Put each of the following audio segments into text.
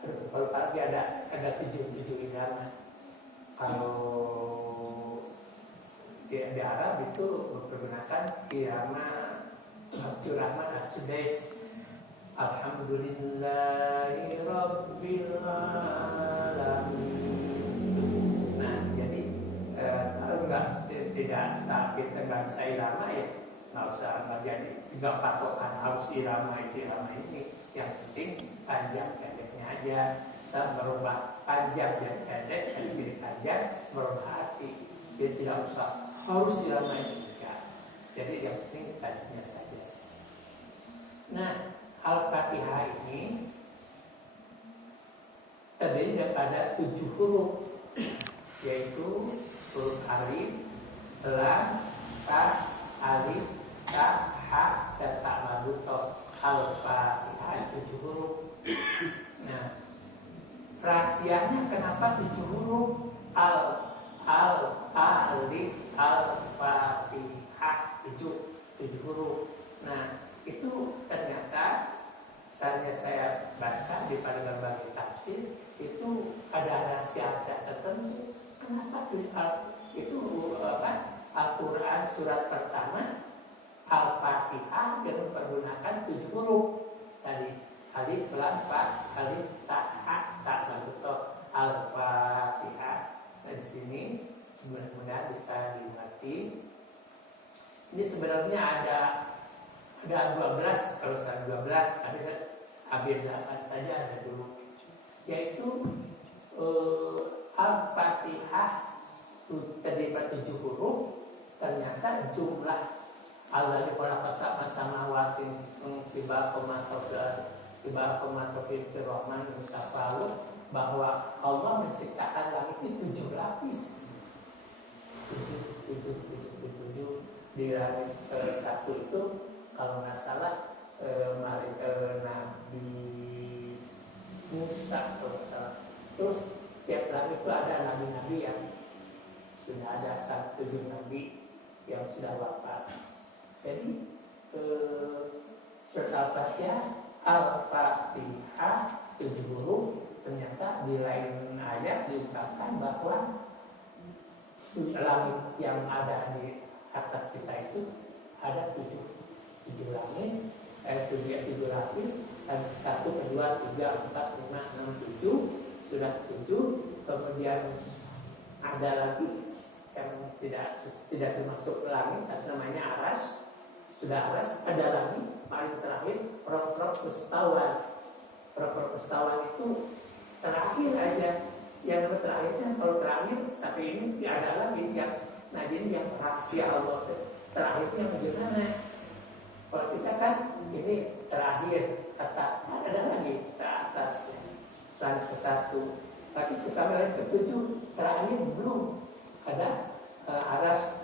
Kalau Arabi ada tujuh irama. Kalau di Arab itu mempergunakan irama Abdurrahman As-Sudais. Alhamdulillahi Rabbil Alamin. Nah, jadi kalau kita nggak bisa irama ya nggak usah jadi nggak patokan harus irama ini. Yang penting panjang pendeknya aja. Bisa merubah panjang dan pendek, jadi panjang merubah hati. Jadi tidak usah harus irama ini juga. Jadi yang penting tadinya saja. Nah, Al-Fatihah ini terdiri daripada 7 huruf, yaitu huruf alif, lam, ta, alif, ta, ha, dan ta maduto. Al-Fatihah 7 huruf. Nah, rahasianya kenapa 7 huruf? Alif, Al-Fatihah 7 huruf. Nah, itu ternyata saya baca di pada berbagai tafsir itu ada rahasia-rahasia tertentu. Kenapa itu Al-Quran surat pertama Al-Fatihah dengan menggunakan 7 huruf tadi, alif, lam, fa, alif, ta, ha, ta, maduto, Al-Fatihah. Nah, di sini mudah-mudahan bisa dimengerti. Ini sebenarnya ada 12, kalau saya 12, tapi saya ambil 8 saja ada dulu. Yaitu Al-Fatihah terdiri dari 7 huruf. Ternyata jumlah Allah di khalaqa sab'a samawati tiba komatofil firman mutafalu, bahwa Allah menciptakan langit itu 7 lapis. 7 di langit satu itu kalau nggak salah Nabi Musa kalau nggak salah. Terus tiap langit itu ada nabi-nabi yang sudah ada 7 nabi yang sudah wafat. Jadi surat Al-Fatihah 7 huruf. Ternyata di lain ayat diungkapkan bahwa langit yang ada di atas kita itu ada 7 langit, 7 lapis, dan 1, 2, 3, 4, 5, 6, 7 sudah 7. Kemudian ada lagi yang tidak termasuk langit, namanya aras. Sudah aras, ada lagi paling terakhir rok pestawan. Rok pestawan itu terakhir aja. Yang terakhirnya kalau terakhir sampai ini tidak ada lagi yang. Nah, jadi yang rahasia Allah terakhirnya bagaimana? Kalau kita kan ini terakhir kata ada lagi ke atas selain ke 1, tapi kesalahan ke-7 terakhir belum ada aras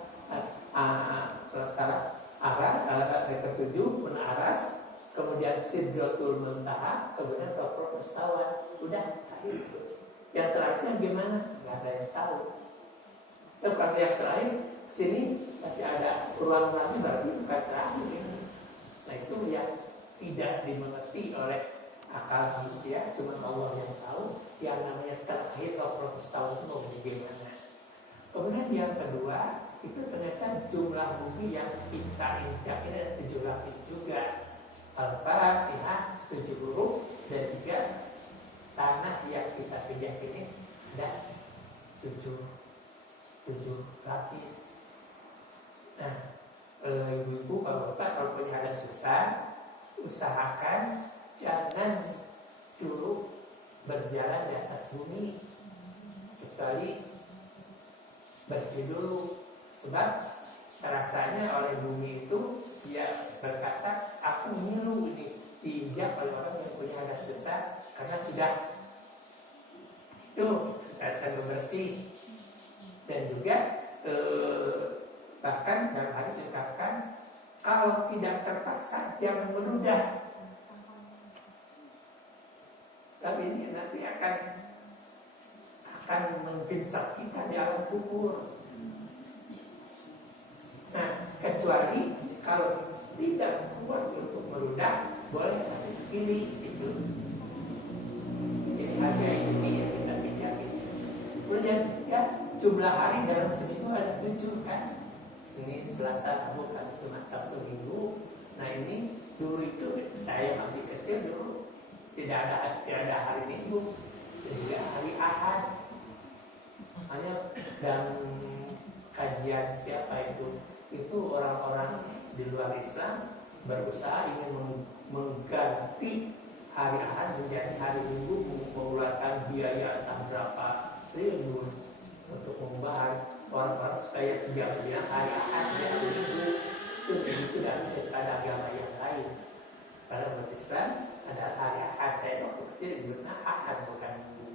salah aras ke-7 pun aras, kemudian Sidratul Muntaha, kemudian Rokok Mustawan. Udah terakhir itu. Yang terakhirnya gimana? Nggak ada yang tahu. Seperti yang terakhir sini masih ada ruang lagi, berarti bukan terakhir ini. Nah, itu yang tidak dimengerti oleh akal manusia, cuma Allah yang tahu. Yang namanya terakhir Rokok Mustawan itu mau bagaimana. Kemudian yang kedua itu ternyata jumlah bumi yang kita injak ini ada 7 lapis juga. Al-Fatihah 7 huruf, dan juga tanah yang kita pijak ini ada 7 lapis. Nah, ibu-ibu, bapak-bapak, kalau punya ada susah, usahakan jangan dulu berjalan di atas bumi, kecuali bersih dulu. Sebab rasanya oleh bumi itu dia berkata, aku ngilu ini diinjak oleh orang yang punya hadas besar, karena sudah itu sangat bersih. Dan juga bahkan dalam hadis dikatakan, kalau tidak terpaksa jangan meludah. Sebab ini nanti akan menggencet kita di alam kubur. Nah, kecuali kalau tidak kuat untuk meludah, boleh tapi pilih itu. Ini harga ini yang kita pijakin. Kemudian ya jumlah hari dalam seminggu ada 7 kan, Senin, Selasa, Rabu, Kamis, Jumat, Sabtu, Minggu. Nah ini dulu itu saya masih kecil dulu tidak ada hari Minggu, tidak hari Ahad. Hanya dan kajian siapa itu orang-orang di luar Islam berusaha ingin mengganti hari Ahad menjadi hari Minggu, mengeluarkan biaya entah berapa triliun untuk mengubah orang-orang supaya tidak bilang hari Ahad dan hari Minggu. Itu ada agama yang lain. Kalau umat Islam ada hari Ahad, saya waktu kecil disebutnya Ahad bukan Minggu.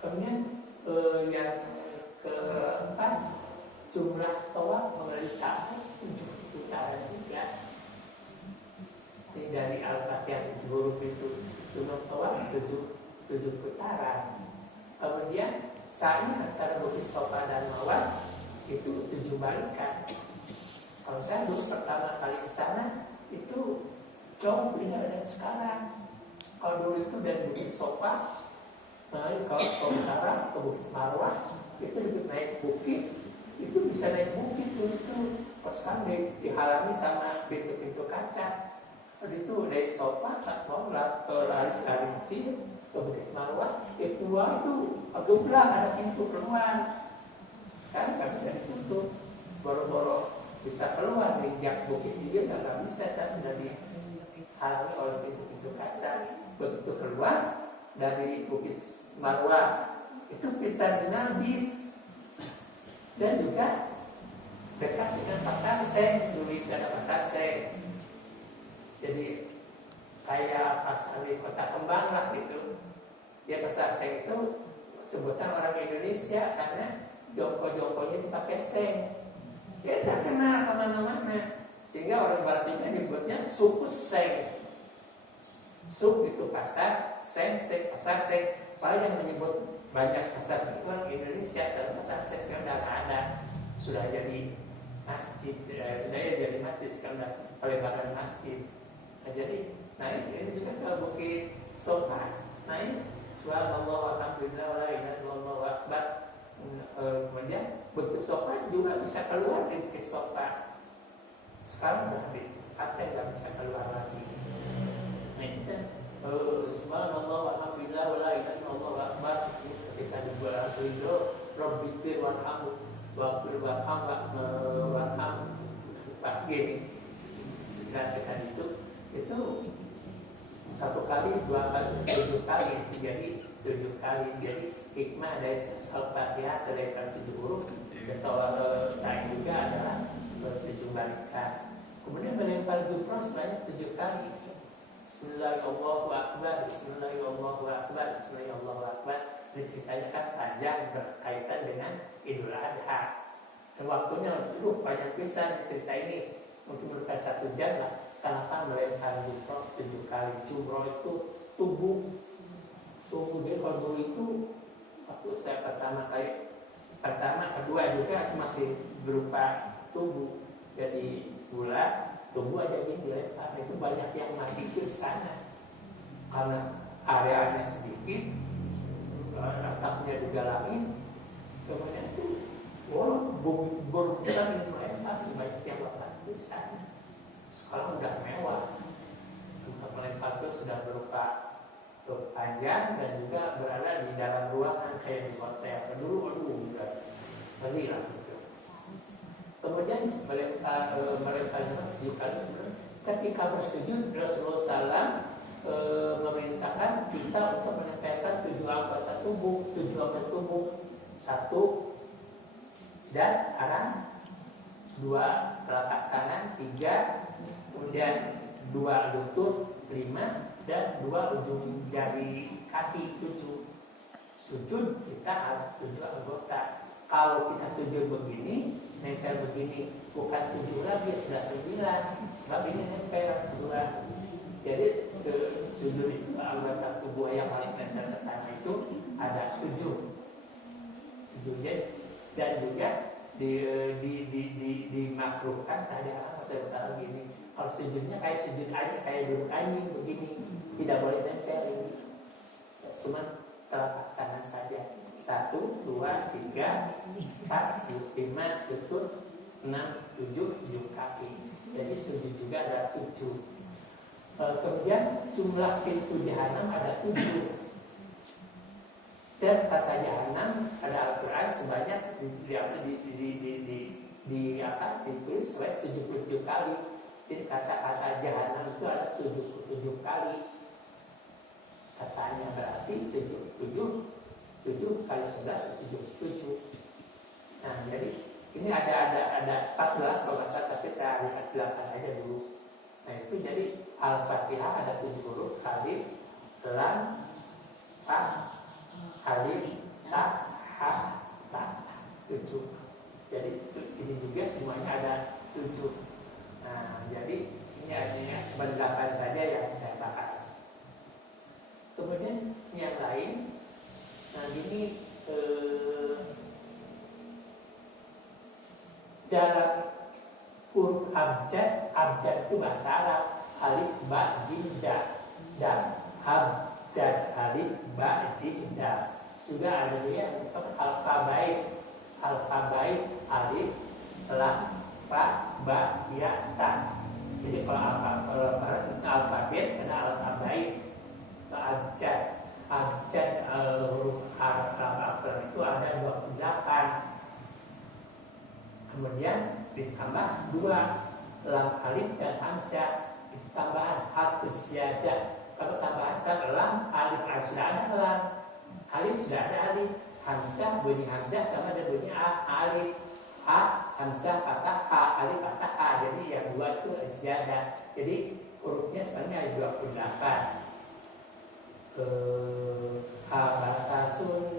Kemudian yang keempat, jumlah tawaf melalui Ka'bah 7 putaran juga. Ini dari Al-Fatihah 7 huruf itu jumlah tawaf 7 putaran. Kemudian sa'i antara Bukit Sofa dan Marwah itu 7 balikan. Kalau saya dulu pertama kali ke sana itu jauh beda dengan sekarang. Kalau dulu itu dari Bukit Sofa, kalau ke utara ke Bukit Marwah itu lebih naik bukit, itu bisa naik bukit itu. Pas kan dihalangi sama pintu-pintu kaca. Itu dari Sofa tak mau lari kecil ke Bukit Marwah, keluar itu dobrak ada pintu keluar. Sekarang nggak bisa ditutup, boro-boro bisa keluar menginjak bukit dia nggak bisa, saya sudah dihalangi oleh pintu-pintu kaca. Begitu keluar dari Bukit Marwah itu pintar dengan bis dan juga dekat dengan Pasar Seng. Dulu itu ada Pasar Seng, jadi kayak pasar di Kota Kembang lah gitu. Ya Pasar Seng itu sebutan orang Indonesia karena jongko-jongkonya dipakai seng. Dia terkenal kemana-mana, sehingga orang Barat juga nyebutnya suku Seng. Suk itu pasar, seng pasar seng. Paling yang menyebut banyak pasar seng orang Indonesia, dan pasar seng sekarang sudah ada, sudah jadi masjid, jadi masjid sekarang pelebaran masjid. Nah, jadi ini juga ke Bukit Sofa. Subhanallah walhamdulillah wala ilaha illallah wa akbar. Kemudian Bukit Sofa juga bisa keluar dari Bukit Sofa. Sekarang ada nggak bisa keluar lagi. Nah itu subhanallah walhamdulillah wala ilaha illallah wa akbar. Ketika dibuat ridho Rabbikir warhamhu waqfir warham Pak gini. Ketika itu 1 kali, 2 kali, 7 kali, jadi 7 kali. Jadi hikmah dari Al-Fatihah dari 7 huruf atau saya juga adalah 7 balikan. Kemudian melempar jumroh sebanyak 7 kali. Bismillahirrahmanirrahim, Bismillahirrahmanirrahim, Bismillahirrahmanirrahim. Ini ceritanya kan panjang, berkaitan dengan Idul Adha. Dan waktunya panjang pisan cerita ini, mungkin merupakan 1 jam lah. Kenapa melempar jumroh 7 kali? Jumroh itu tubuh dia. Kalau dulu itu waktu saya pertama, kedua juga masih berupa tubuh. Jadi bulat, tubuh aja gini dilempar. Itu banyak yang mati ke sana karena areanya sedikit, atapnya digalangin. Kemudian itu berbulan melempar, banyak yang mati ke sana. Sekarang udah mewah, untuk melempar itu sudah berupa panjang dan juga berada di dalam ruangan kayak di hotel. Dulu udah ngeri lah gitu. Kemudian melempar juga ketika bersujud Rasulullah SAW memerintahkan kita untuk menempelkan 7 anggota tubuh, 1 dan arah, 2 telapak kanan, 3 kemudian 2 lutut, 5 dan 2 ujung jari kaki, 7. Sujud kita harus 7 anggota. Kalau kita sujud begini, nempel begini, bukan 7 lagi, sudah 9. Sebab ini nempel 2. Jadi sujud itu anggota tubuh yang harus nempel ke tanah itu ada 7. Dan juga dimakruhkan tadi saya berkata begini, kalau sujudnya kayak sujud anjing, kayak duduk anjing begini, tidak boleh nempel ini. Cuman telapak tangan saja. 1, 2, 3, 4, 5, lutut, 6, 7, 7 kaki. Jadi sujud juga ada 7. Kemudian jumlah pintu jahanam ada 7. Dan kata jahanam pada Al-Quran sebanyak ditulis 77 kali. Jadi kata-kata jahanam itu ada 77 kali. Katanya berarti 7 kali 11 77. Nah, jadi ini ada 14 kalau nggak salah, tapi saya ringkas 8 aja dulu. Nah, itu jadi Al-Fatihah ada 7 huruf, alif, lam, fa, alif, ta, ha, ta, 7. Jadi ini juga semuanya ada 7. Nah, jadi ini artinya berdelapan saja yang saya bahas. Kemudian yang lain, nah ini dalam huruf abjad itu bahasa Arab, alif, ba, jim, da, dan abjad, alif, ba, jim, da. Juga ada yang alfabait, alif, lam, fa, ba, ya, ta. Jadi kalau alfabet ada alfabait, abjad huruf Arab itu ada 28. Kemudian ditambah 2 lam, alif, dan hamzah. Itu tambahan harus ziyadah. Kalau tambahan lam, alif, sudah ada lam, alif sudah ada alif, hamzah, bunyi hamzah sama dengan bunyi alif, hamzah patah a, alif patah a. Jadi yang 2 itu ziyadah. Jadi hurufnya sebenarnya ada 28. Habatasun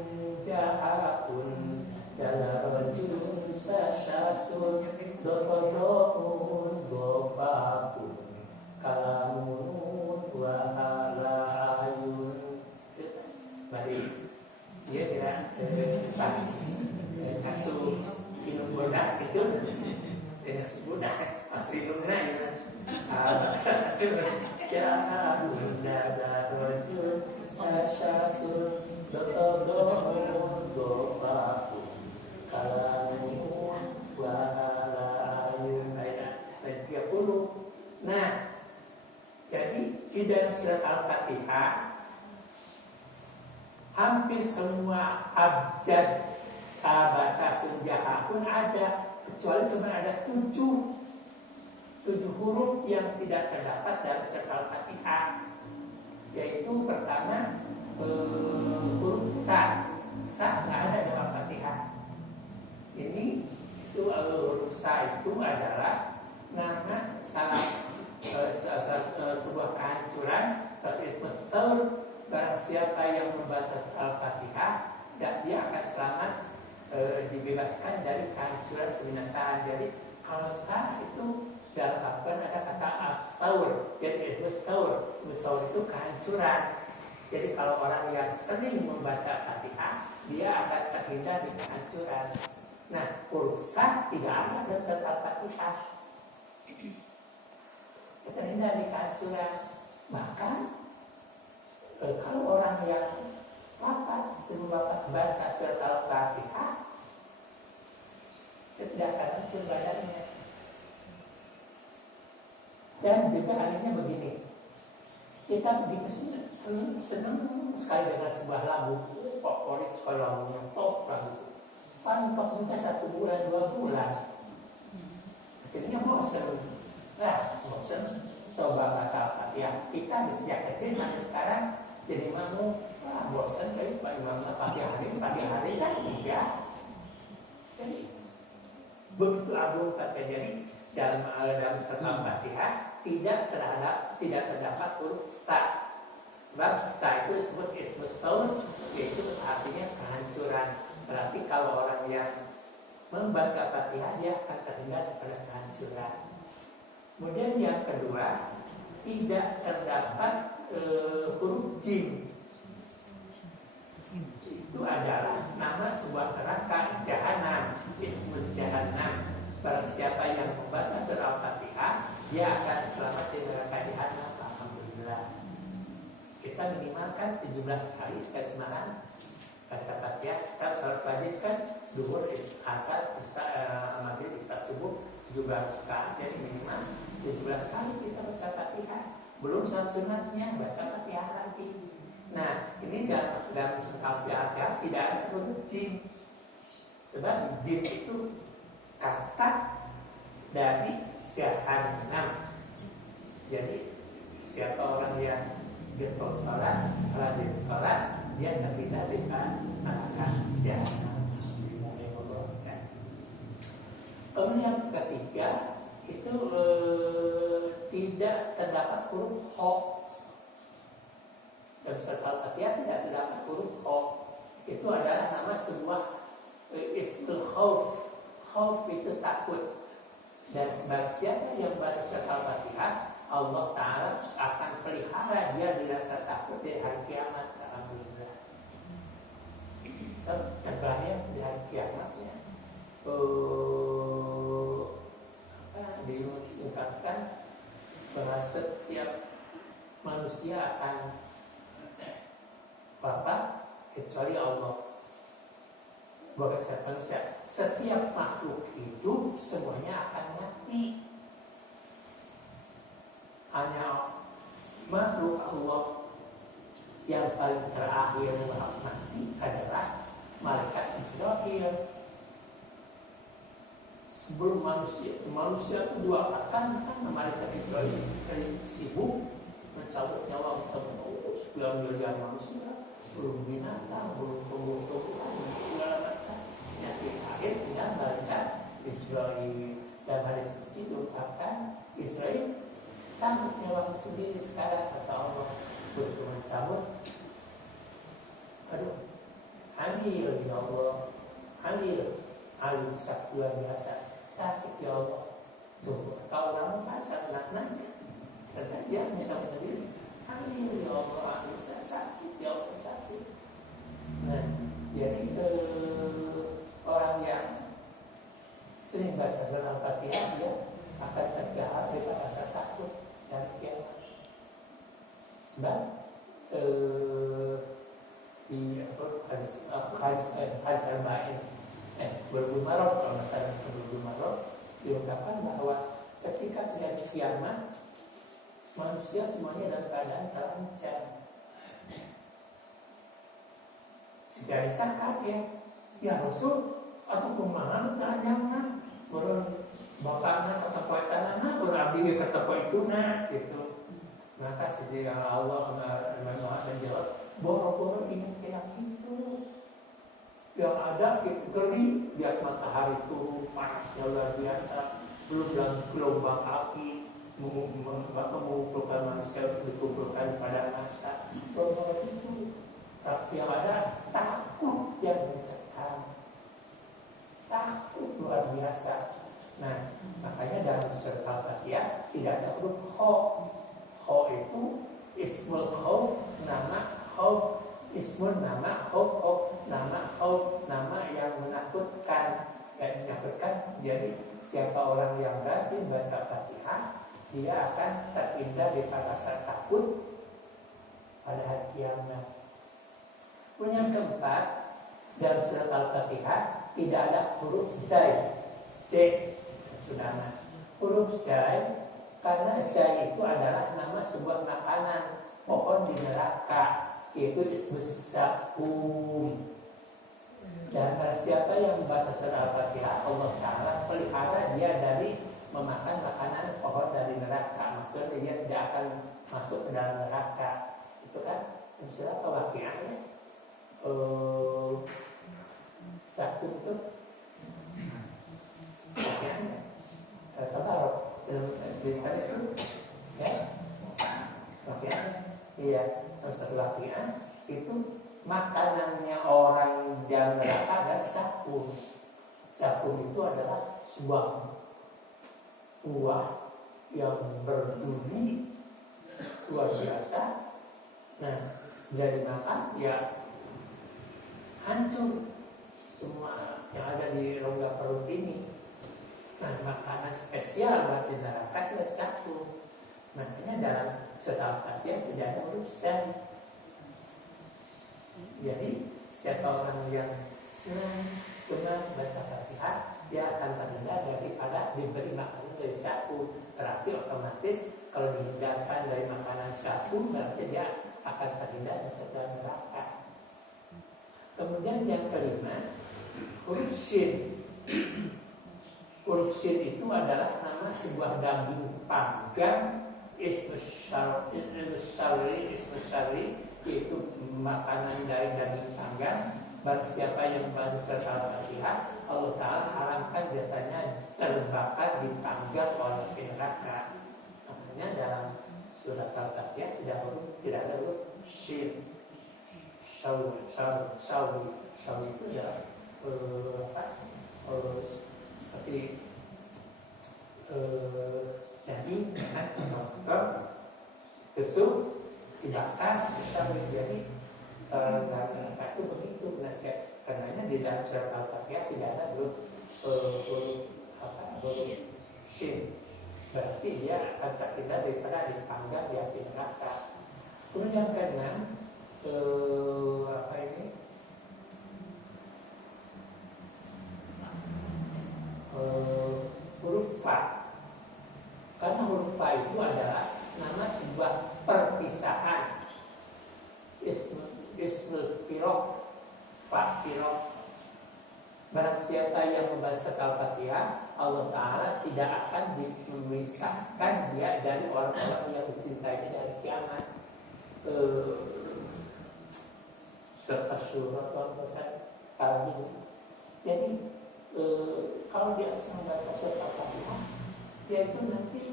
jahatun dalarajun sasyasun dokodokun gopakun kalamun wahalayun. Balik dia kira kasu minum bodas gitu, sebudah asli lumna ya. Jahatun dalarajun sasyasun dokodokun gopakun kalamun wahalayun. Ayat 30. Nah, jadi di dalam surat Al-Fatihah hampir semua abjad abatasun jaha pun ada, kecuali cuma ada 7 huruf yang tidak terdapat dalam surat Al-Fatihah, yaitu pertama huruf ta nggak ada dalam Al-Fatihah. Ini itu huruf sa itu adalah nama sebuah kehancuran. Betul, barang siapa yang membaca Al-Fatihah dan dia akan selamat dibebaskan dari kehancuran kebinasaan. Jadi kalau sa itu dalam Al-Quran ada kata as-saur. Jadi as-saur itu kehancuran. Jadi kalau orang yang sering membaca Fatihah, dia akan terhindar dari kehancuran. Nah, huruf sa tidak ada dalam surat Al-Fatihah. Terhindar dari kehancuran. Bahkan kalau orang yang wafat sebelum wafat baca surat Al-Fatihah, itu tidak akan hancur badannya. Dan juga anehnya begini, kita begitu senang sekali dengan sebuah lagu, favorit sekali lagunya, top lagu. Pantoknya 1 bulan, 2 bulan, hasilnya bosan. Nah, bosan, coba baca Al-Fatihah. Kita sejak kecil sampai sekarang jadi mau, bosan baik Pak Imam pagi hari kan tidak. Jadi begitu agung kata. Jadi dalam surat Al-Fatihah tidak terdapat huruf sa. Sebab sa itu disebut ismus taun, yaitu artinya kehancuran. Berarti kalau orang yang membaca Fatihah dia akan terhindar daripada kehancuran. Kemudian yang kedua, tidak terdapat huruf jim. Itu adalah nama sebuah neraka jahanam, ismul jahanam. Barang siapa yang membaca surah Al-Fatihah, dia akan selamat dari neraka jahanam. Alhamdulillah. Kita minimal kan 17 kali sekali semaran baca Fatihah. Salat wajib kan duhur, asar, maghrib, isya, subuh 17 kali, jadi minimal 17 kali kita baca Fatihah. Belum salat sunatnya baca Fatihah lagi. Nah, ini dalam sekali Fatihah tidak ada huruf jim. Sebab jim itu kata dari jahannam. Jadi siapa orang yang getol sholat, rajin sholat, dia tidak depan neraka jahanam. Kemudian yang ketiga itu tidak terdapat huruf ho. Dalam surat Al-Fatihah tidak terdapat huruf ho. Itu adalah nama sebuah ismul khauf. Khauf itu takut. Dan sebarang siapa yang baca surat Al-Fatihah, Allah Ta'ala akan pelihara dia di rasa takut di hari kiamat. Alhamdulillah. Terbayang di hari kiamatnya diungkapkan bahwa setiap manusia akan wafat kecuali Allah. Bukan setiap manusia, setiap makhluk hidup semuanya akan mati. Hanya makhluk Allah yang paling terakhir mati adalah malaikat Israfil. Sebelum manusia itu dua kan malaikat Israfil sibuk mencabut nyawa, sekian miliar manusia, belum binatang, belum tumbuh-tumbuhan, segala macam. Yang terakhir tinggal malaikat Israfil. Dan hadis kursi diungkapkan Israfil cabut nyawa sendiri sekarang, kata Allah. Begitu mencabut, aduh, adil ya Allah, adil sakit luar biasa, sakit ya Allah. Tuh, kalau orang kan sangat nanya, karena dia mencabut sendiri, adil ya Allah, adil, sakit ya Allah, sakit. Nah, jadi orang yang sering baca dalam Al-Fatihah dia akan terjahat dari rasa takut dan kiamat. Sebab di hadis al-Ba'in Bulugul Maram, kalau masalah Bulugul Maram diungkapkan bahwa ketika terjadi kiamat manusia semuanya dalam keadaan terancam. Segala kaget, ya Rasul, aku kumaha jangan baru bapaknya kata kuatanana baru abdi kata kuituna gitu. Maka sejak Allah menjawab, boro-boro ingat yang itu. Yang ada gitu kering, lihat matahari turun panasnya luar biasa, belum dalam gelombang api mengumpulkan manusia dikumpulkan pada masa boro-boro itu. Tapi yang ada takut yang mencekam, takut luar biasa. Nah, makanya dalam surat Al-Fatihah tidak ada huruf kho. Kho itu ismul khauf, nama khauf, ismul nama khauf, nama yang menakutkan. Dan menakutkan, jadi siapa orang yang rajin baca Fatihah, dia akan terhindar dari rasa takut pada hari kiamat. Yang keempat, dalam surat Al-Fatihah tidak ada huruf zai. Huruf zai karena zai itu adalah nama sebuah makanan pohon di neraka, yaitu ismus zakum. Dan siapa yang membaca surat Al-Fatihah, Allah Ta'ala pelihara dia dari memakan makanan pohon dari neraka. Maksudnya dia tidak akan masuk ke dalam neraka. Itu kan misalnya pewakilannya zakum itu wakilannya tabarok biasanya itu ya wakilannya iya. Satu wakilan itu makanannya orang dalam neraka adalah zakum. Zakum itu adalah sebuah buah yang berduri luar biasa. Nah, bila dimakan ya hancur semua yang ada di rongga perut ini. Nah, makanan spesial buat di neraka itu zakum. Makanya dalam surat Al-Fatihah tidak ada huruf zai. Jadi siapa orang yang senang gemar baca Fatihah, dia akan terhindar daripada diberi makanan dari satu. Berarti otomatis kalau dihindarkan dari makanan satu, berarti dia akan terhindar dari neraka. Kemudian yang kelima, huruf shin. Huruf shin itu adalah nama sebuah daging panggang ismu syarri, yaitu makanan dari daging panggang. Barang siapa yang membaca surat Al-Fatihah, Allah Ta'ala haramkan jasanya terbakar dipanggang oleh neraka. Makanya dalam surat Al-Fatihah tidak ada huruf shin. Syawi itu ya seperti daging kan, tusuk dibakar, syawi. Jadi neraka itu begitu nasihat. Karenanya di dalam surat Al-Fatihah tidak ada huruf shin. Berarti dia akan terhindar daripada dipanggang di api neraka. Kemudian yang keenam, huruf fa. Karena huruf fa itu adalah nama sebuah perpisahan. Ismul firaq, fa firaq. Barang siapa yang membaca Al-Fatihah, Allah Ta'ala tidak akan memisahkan dia dari orang-orang yang dicintai dari kiamat. Surat Jadi kalau dia membaca surat Al-Fatihah, dia itu nanti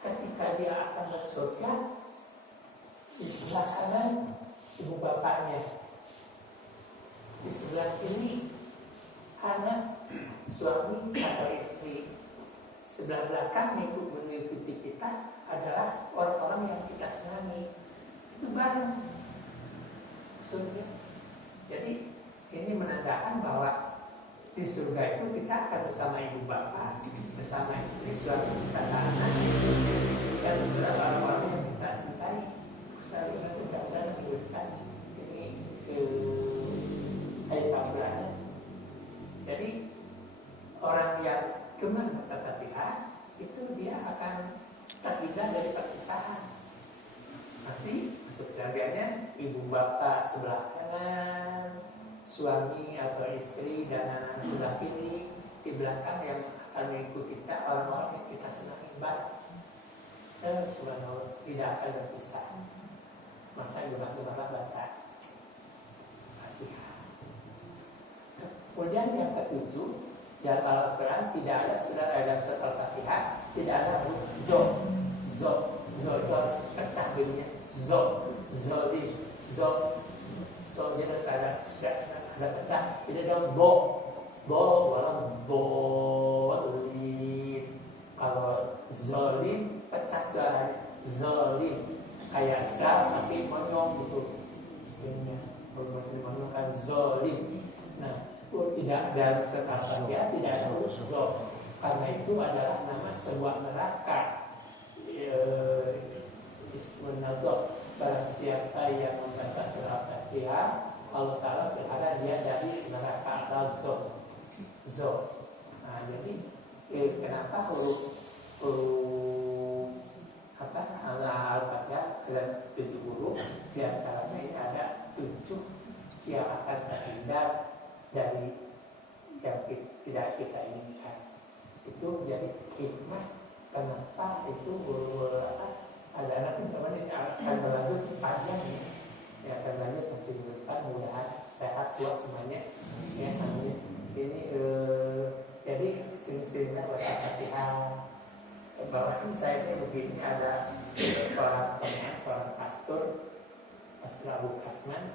ketika dia akan masuk surga, di sebelah kanan ibu bapaknya, di sebelah kiri anak, suami atau istri, sebelah belakang mengikuti kita adalah orang-orang yang kita senangi. Itu bareng surga. Jadi ini menandakan bahwa di surga itu kita akan bersama ibu bapak, bersama istri, suami, bersama anak, dan segala orang-orang yang kita cintai. Saling mudah-mudahan memberikan ini ayat tambahan. Jadi orang yang gemar baca Fatihah itu dia akan terhindar dari perpisahan. Nanti masuk surganya ibu bapak sebelah kanan, suami atau istri dan anak sebelah kiri, di belakang yang akan mengikuti kita orang-orang yang kita senangi banget. Dan subhanallah tidak akan berpisah. Maka juga baca Fatihah. Kemudian yang ketujuh, dalam Al-Quran tidak ada surat Al-Fatihah, tidak ada huruf zo harus pecah bunyinya. Zolim, jadi ada pecah. Tidak ada walau bolim. Kalau zolim pecah suaranya, zolim kayak zal tapi monyong gitu. Ini monyong kan zolim. Nah, tidak dalam surat Al-Fatihah tidak ada huruf zo. Karena itu adalah nama sebuah neraka. Ismunadot. Barang siapa yang membaca surat Al-Fatihah, Allah Ta'ala berharap dia dari neraka al-zo. Nah, jadi kenapa huruf Al-Fatihah dalam 7 huruf, di antaranya ini ada 7 yang akan terhindar dari yang tidak kita inginkan. Itu menjadi hikmah kenapa itu ada anak itu akan berlanjut panjang ya, akan berlanjut mungkin depan, mudah-mudahan sehat kuat semuanya ya. Ini jadi sering-seringnya baca Fatihah. Bahwa saya ini begini, ada seorang teman, seorang pastor Abu Kasman.